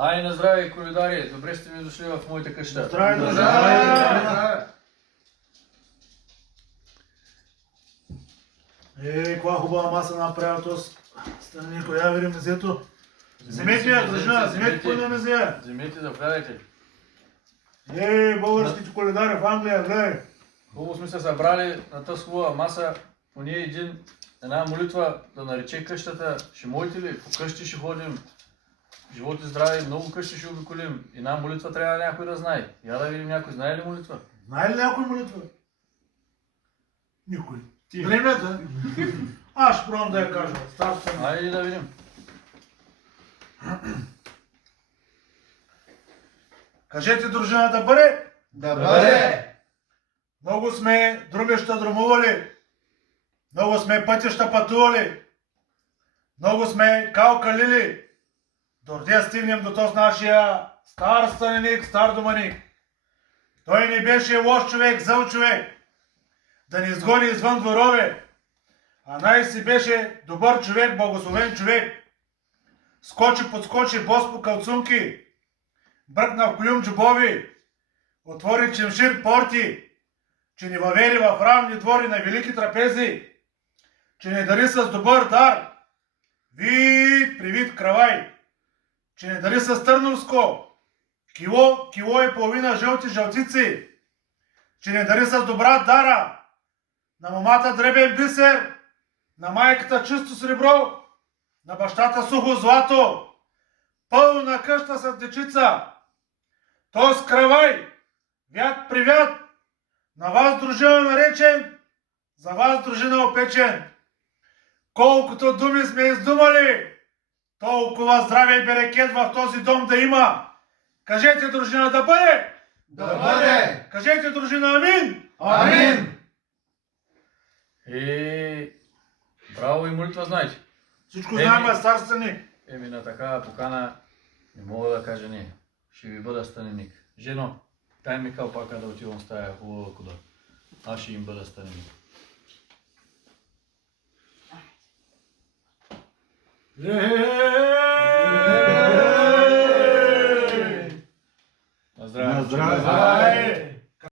Ай, на здраве, коледари! Добре сте ми дошли в моята къща. Здраве, здраве! Каква хубава маса направил този Станико. Я видим мезето. Вземете я, дружина, вземете по едно мезе. Вземете, заповядайте. Българските коледари в Англия, гледай. Хубаво сме се събрали на тази хубава маса. По ние една молитва да нарече къщата. Ще молите ли? По къщи ще ходим. Живот и здраве, много къщи ще обиколим. Една молитва трябва някой да знае. Я да видим някой. Знае ли молитва? Знае ли някой молитва? Никой. Времето? Аз ще пробвам да я кажа. Айде да видим. Кажете, дружина, да бъде? Да бъде! Много сме друмеща друмували. Много сме пътища пътували. Много сме калкалили. Дорде стигнем до този нашия стар станеник, стар доманик. Той не беше лош човек, зъл човек, да ни изгони извън дворове, а най-си беше добър човек, благословен човек. Скочи, подскочи, бос по калцунки, бръкна в колюм джобови, отвори чемшир порти, че ни въвери в равни двори на велики трапези, че ни дари с добър дар, вид привид кравай, че ни дари с търновско, кило и половина жълти жълтици, че ни дари с добра дара, на момата дребен бисер, на майката чисто сребро, на бащата сухо злато, пълна къща с дечица. То с кравай, вят при вят, на вас дружина наречен, за вас дружина опечен. Колкото думи сме издумали, толкова здраве и берекет в този дом да има. Кажете, дружина, да бъде! Да бъде! Кажете, дружина, амин! Амин! Браво и молитва знаете. Всичко знаем, стар станик. На такава покана не мога да кажа не. Ще ви бъда станеник. Жено, дай ми калпака да отивам с тая хубава куда. Аз ще им бъда станеник.